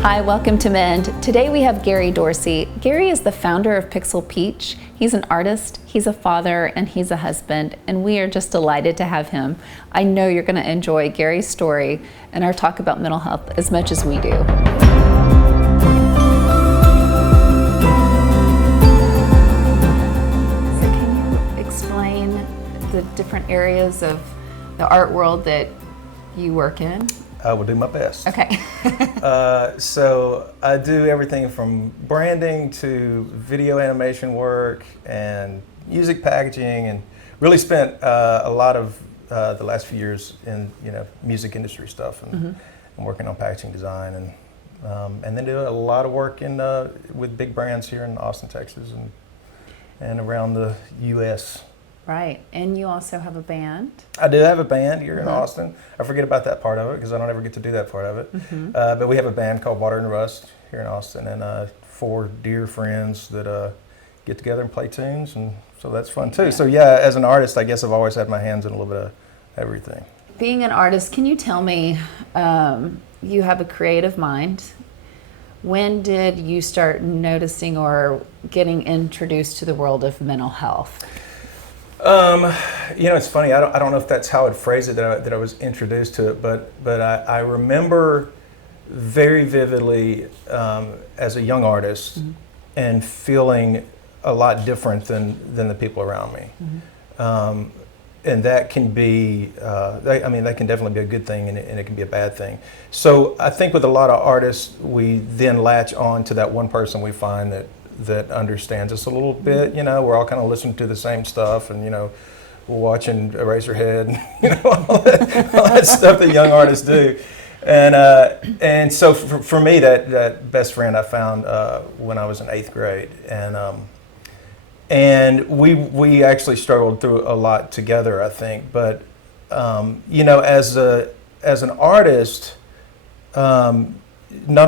Hi, welcome to Mend. Today we have Gary Dorsey. Gary is the founder of Pixel Peach. He's an artist, he's a father, and he's a husband, and we are just delighted to have him. I know you're going to enjoy Gary's story and our talk about mental health as much as we do. So can you explain the different areas of the art world that you work in? I will do my best. Okay. So I do everything from branding to video animation work and music packaging, and really spent a lot of the last few years in music industry stuff and working on packaging design, and then do a lot of work in with big brands here in Austin, Texas, and around the U.S. Right, and you also have a band. I do have a band here in Austin. I forget about that part of it because I don't ever get to do that part of it. But we have a band called Water and Rust here in Austin, and 4 dear friends that get together and play tunes, and so that's fun too. So yeah, as an artist, I guess I've always had my hands in a little bit of everything. Being an artist, can you tell me, you have a creative mind. When did you start noticing or getting introduced to the world of mental health? It's funny. I don't know if that's how I'd phrase it, that I was introduced to it, but I remember very vividly as a young artist and feeling a lot different than the people around me. And that can be, that can definitely be a good thing, and it can be a bad thing. So I think with a lot of artists, we then latch on to that one person we find that understands us a little bit. We're all kind of listening to the same stuff, and we're watching Eraserhead, all that stuff that young artists do. And so for me, that best friend I found when I was in 8th grade, and we actually struggled through a lot together, I think. But as an artist, not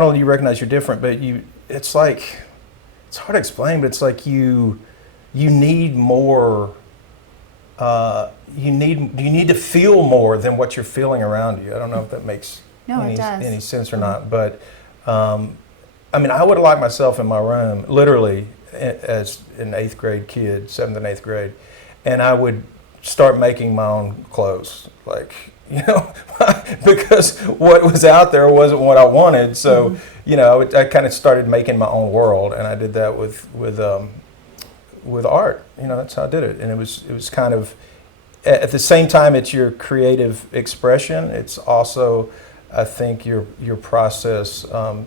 only do you recognize you're different, but it's hard to explain, but it's like you need more. You need to feel more than what you're feeling around you. I don't know if that makes any sense or not, but I would lock myself in my room, literally, as an 8th grade kid, 7th and 8th grade, and I would start making my own clothes, because what was out there wasn't what I wanted. So, I kind of started making my own world, and I did that with art. That's how I did it, and it was kind of at the same time it's your creative expression. It's also, I think, your process to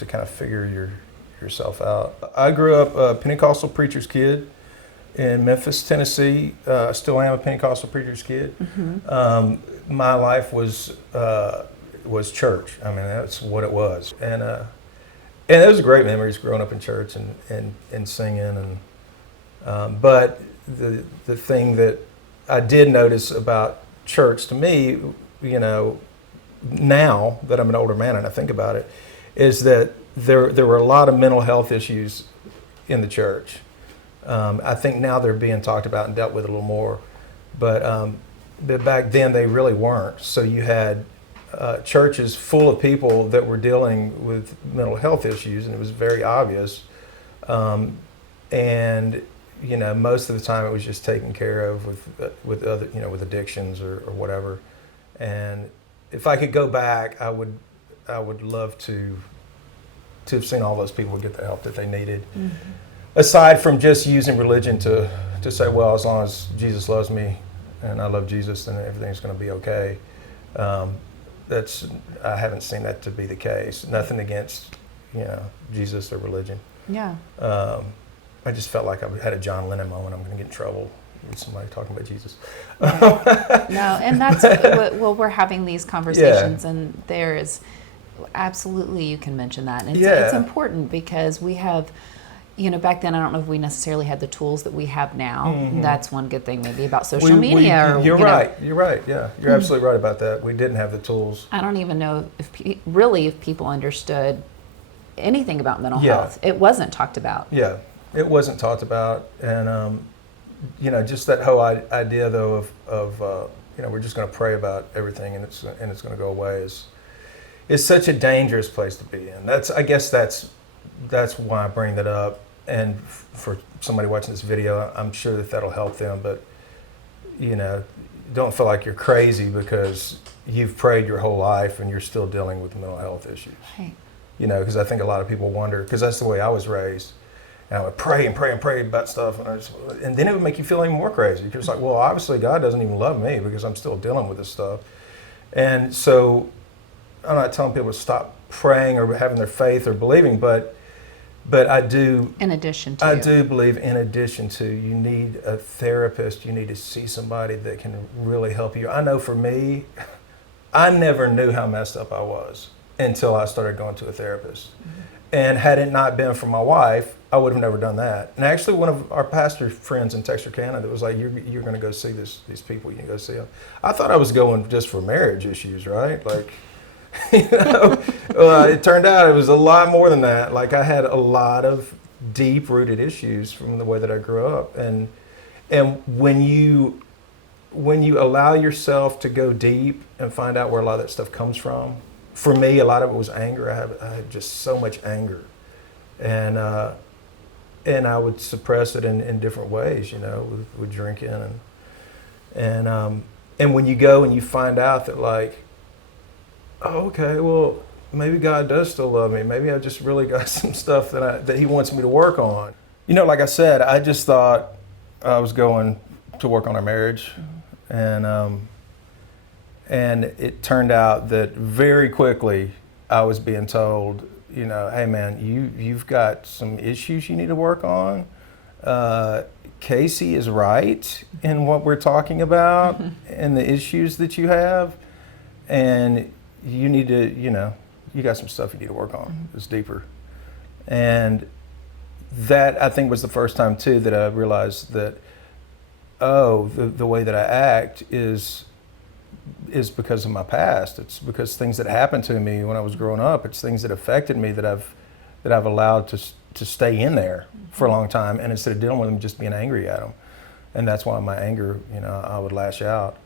kind of figure yourself out. I grew up a Pentecostal preacher's kid in Memphis, Tennessee. Still am a Pentecostal preacher's kid. My life was church. That's what it was, and it was great memories growing up in church and singing. But the thing that I did notice about church, to me, now that I'm an older man and I think about it, is that there were a lot of mental health issues in the church. I think now they're being talked about and dealt with a little more, but back then they really weren't. So you had churches full of people that were dealing with mental health issues, and it was very obvious. And most of the time it was just taken care of with other, with addictions or whatever. And if I could go back, I would love to have seen all those people get the help that they needed. Aside from just using religion to say, well, as long as Jesus loves me and I love Jesus, then everything's going to be okay. I haven't seen that to be the case. Nothing against, Jesus or religion. Yeah. I just felt like I had a John Lennon moment. I'm going to get in trouble with somebody talking about Jesus. Right. No, and that's, we're having these conversations, and there is, absolutely, you can mention that. And it's important because we have, back then, I don't know if we necessarily had the tools that we have now. That's one good thing maybe about social media. You're right, yeah. You're absolutely right about that. We didn't have the tools. I don't even know if people understood anything about mental health. It wasn't talked about. Yeah, it wasn't talked about. And, just that whole idea, though, of we're just going to pray about everything and it's going to go away is, is such a dangerous place to be in. I guess that's why I bring that up. And for somebody watching this video, I'm sure that that'll help them. But don't feel like you're crazy because you've prayed your whole life and you're still dealing with mental health issues. Right. Because I think a lot of people wonder, because that's the way I was raised. And I would pray and pray and pray about stuff, and then it would make you feel even more crazy. Because it's like, well, obviously God doesn't even love me because I'm still dealing with this stuff. And so I'm not telling people to stop praying or having their faith or believing, but I do. In addition to. I do believe in addition to, you need a therapist. You need to see somebody that can really help you. I know for me, I never knew how messed up I was until I started going to a therapist. Mm-hmm. And had it not been for my wife, I would have never done that. And actually, one of our pastor friends in Texarkana that was like, you're going to go see these people, you can go see them. I thought I was going just for marriage issues, right? Like, it turned out it was a lot more than that. Like, I had a lot of deep-rooted issues from the way that I grew up. And when you allow yourself to go deep and find out where a lot of that stuff comes from, for me, a lot of it was anger. I had just so much anger. And I would suppress it in different ways, with drinking. And when you go and you find out that, like, oh, okay, well, maybe God does still love me. Maybe I just really got some stuff that He wants me to work on. Like I said, I just thought I was going to work on our marriage. And it turned out that very quickly I was being told, hey man, you've got some issues you need to work on. Casey is right in what we're talking about and the issues that you have. And you need to, you got some stuff you need to work on. It's deeper. And that, I think, was the first time too that I realized that, the way that I act is because of my past. It's because things that happened to me when I was growing up. It's things that affected me that I've allowed to stay in there for a long time. And instead of dealing with them, just being angry at them. And that's why my anger, I would lash out.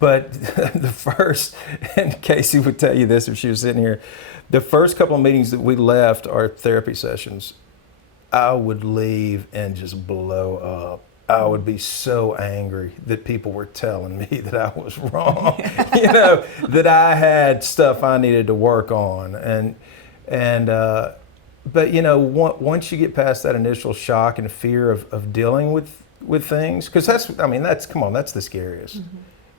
But the first, and Casey would tell you this if she was sitting here, the first couple of meetings that we left our therapy sessions, I would leave and just blow up. I would be so angry that people were telling me that I was wrong, that I had stuff I needed to work on. But once you get past that initial shock and fear of dealing with things, because that's the scariest,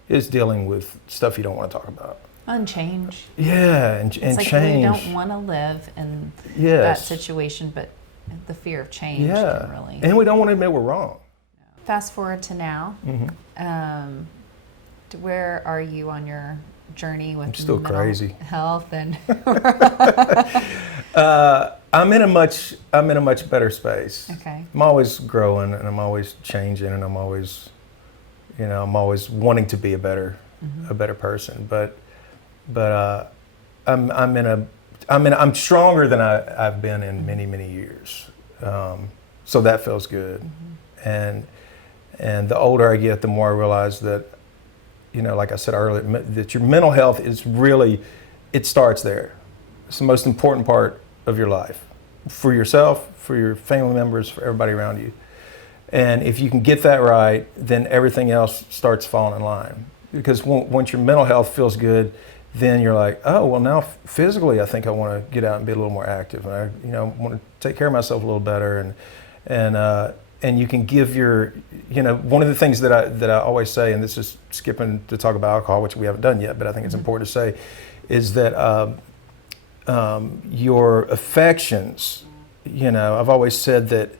is dealing with stuff you don't want to talk about. And change. Yeah, and it's like change. We don't want to live in that situation, but the fear of change can really. And we don't want to admit we're wrong. Fast forward to now. Where are you on your journey with still mental crazy health and? I'm in a much better space. Okay. I'm always growing and I'm always changing and I'm always wanting to be a better person. But I'm stronger than I've been in many, many years. So that feels good. And the older I get, the more I realize that, like I said earlier, that your mental health is really, it starts there. It's the most important part of your life, for yourself, for your family members, for everybody around you. And if you can get that right, then everything else starts falling in line. Because once your mental health feels good, then you're like, oh, well, now physically I think I want to get out and be a little more active. And I want to take care of myself a little better. And you can give one of the things that I always say, and this is skipping to talk about alcohol, which we haven't done yet, but I think it's important to say, is that your affections, I've always said that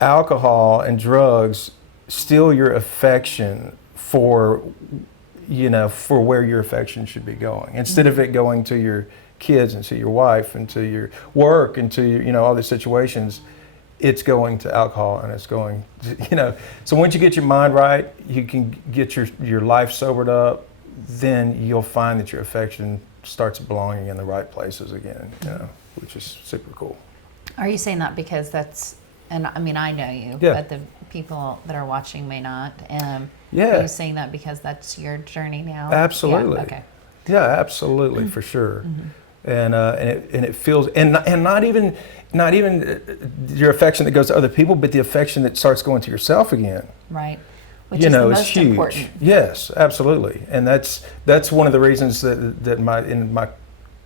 alcohol and drugs steal your affection for where your affection should be going. Instead of it going to your kids and to your wife and to your work and to your, all these situations, it's going to alcohol and it's going to, so once you get your mind right, you can get your life sobered up, then you'll find that your affection starts belonging in the right places again, which is super cool. Are you saying that because that's, and I mean, I know you, but the people that are watching may not. Are you saying that because that's your journey now? Absolutely. Yeah. Okay. Yeah, absolutely, for sure. And it feels, and not even your affection that goes to other people, but the affection that starts going to yourself again. Right. Which is the most huge. Important. Yes, absolutely. And that's one of the reasons that in my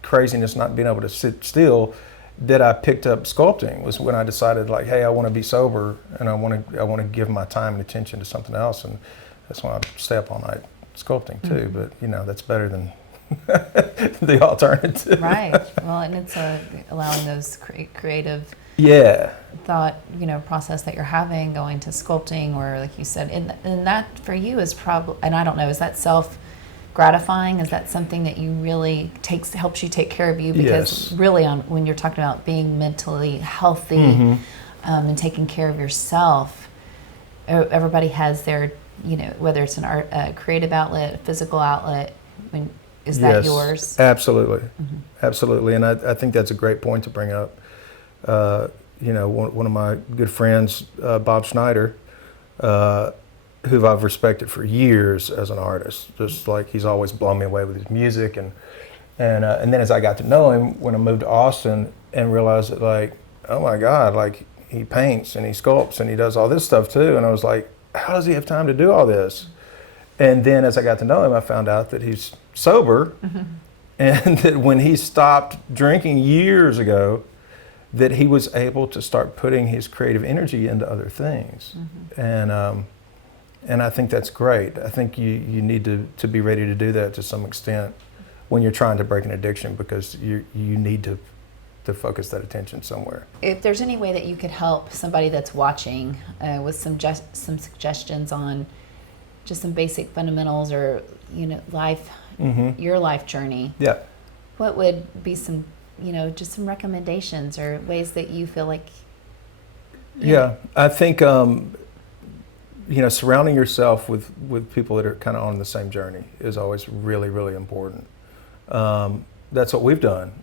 craziness, not being able to sit still, that I picked up sculpting, was when I decided, like, hey, I want to be sober, and I want to give my time and attention to something else, and that's when I stay up all night sculpting too. But that's better than the alternative. Right. Well, and it's allowing those creative thought, process that you're having, going to sculpting, or like you said, and that for you is probably, and I don't know, is that self-gratifying? Is that something that you really helps you take care of you? Because really, when you're talking about being mentally healthy and taking care of yourself, everybody has their, whether it's a creative outlet, a physical outlet. Is that yours? Absolutely. Absolutely. And I think that's a great point to bring up. One of my good friends, Bob Schneider, who I've respected for years as an artist, just like he's always blown me away with his music. And then as I got to know him, when I moved to Austin and realized that, like, oh my God, like, he paints and he sculpts and he does all this stuff too. And I was like, how does he have time to do all this? And then as I got to know him, I found out that he's sober, and that when he stopped drinking years ago, that he was able to start putting his creative energy into other things. And I think that's great. I think you need to be ready to do that to some extent when you're trying to break an addiction, because you need to focus that attention somewhere. If there's any way that you could help somebody that's watching with some suggestions on just some basic fundamentals, or life, your life journey. Yeah. What would be some, just some recommendations or ways that you feel like? I think surrounding yourself with people that are kind of on the same journey is always really, really important. That's what we've done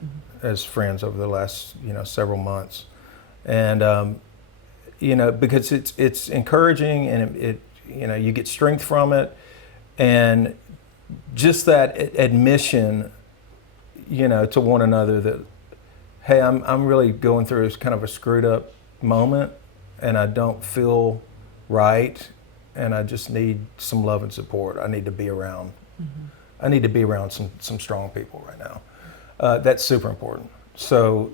as friends over the last several months, and because it's encouraging, and it you get strength from it, and just that admission, to one another that, hey, I'm really going through kind of a screwed up moment, and I don't feel right, and I just need some love and support. I need to be around. I need to be around some strong people right now. That's super important. So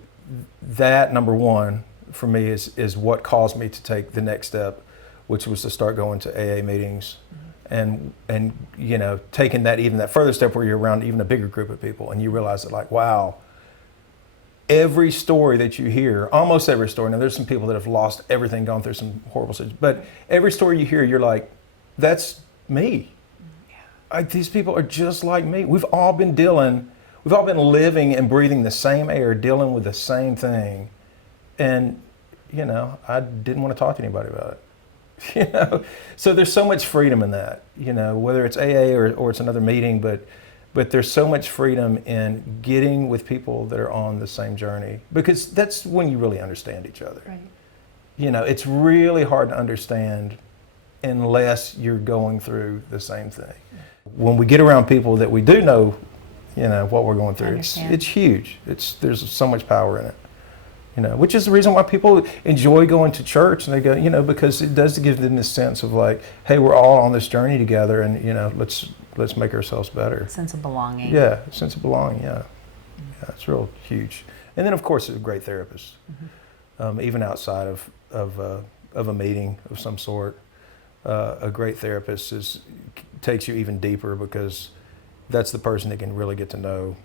that, number one, for me is what caused me to take the next step, which was to start going to AA meetings, and taking that further step where you're around even a bigger group of people, and you realize that, like, wow, every story that you hear, almost every story, now there's some people that have lost everything, gone through some horrible situations, but every story you hear, you're like, that's me. These people are just like me. We've all been living and breathing the same air, dealing with the same thing, and I didn't want to talk to anybody about it. So there's so much freedom in that, whether it's AA or it's another meeting, but there's so much freedom in getting with people that are on the same journey, because that's when you really understand each other. Right. It's really hard to understand unless you're going through the same thing. When we get around people that we do know, what we're going through, it's huge. There's so much power in it. Which is the reason why people enjoy going to church, and they go, because it does give them this sense of, like, hey, we're all on this journey together, and let's make ourselves better. Sense of belonging. Yeah, sense of belonging. Yeah, it's real huge. And then, of course, a great therapist, even outside of a meeting of some sort. A great therapist takes you even deeper, because that's the person that can really get to know.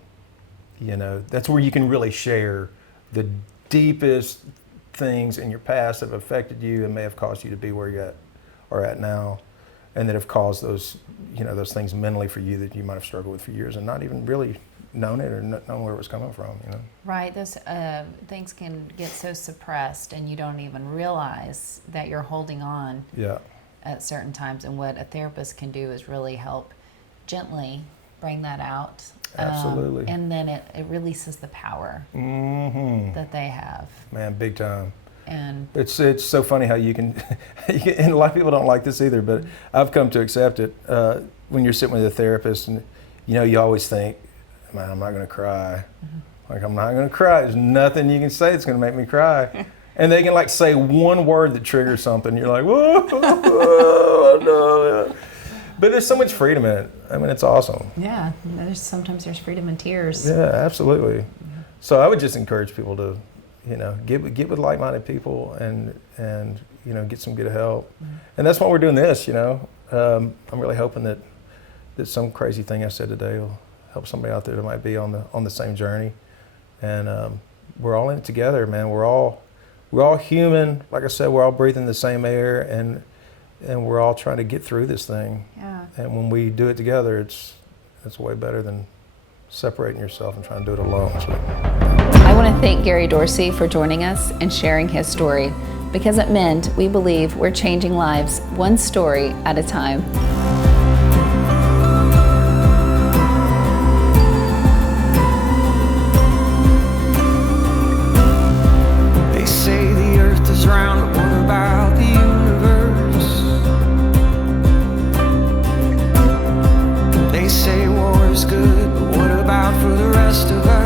That's where you can really share the deepest things in your past that have affected you and may have caused you to be where you are at now, and that have caused those things mentally for you that you might have struggled with for years and not even really known it or known where it was coming from. Right. Those things can get so suppressed, and you don't even realize that you're holding on. Yeah. At certain times, and what a therapist can do is really help gently bring that out. Absolutely. And then it releases the power that they have. Man, big time. And it's so funny how you can, and a lot of people don't like this either, but I've come to accept it. When you're sitting with a therapist, and you always think, man, I'm not going to cry. Like, I'm not going to cry. There's nothing you can say that's going to make me cry. And they can like say one word that triggers something. You're like, whoa, no. But there's so much freedom in it. I mean, it's awesome. Yeah, sometimes there's freedom in tears. Yeah, absolutely. So I would just encourage people to, get with like-minded people and get some good help. And that's why we're doing this. I'm really hoping that some crazy thing I said today will help somebody out there that might be on the same journey. And we're all in it together, man. We're all human. Like I said, we're all breathing the same air, and we're all trying to get through this thing. Yeah. And when we do it together, it's way better than separating yourself and trying to do it alone. So. I want to thank Gary Dorsey for joining us and sharing his story, because at Mend, we believe we're changing lives one story at a time. Round, but what about the universe? They say war is good, but what about for the rest of us?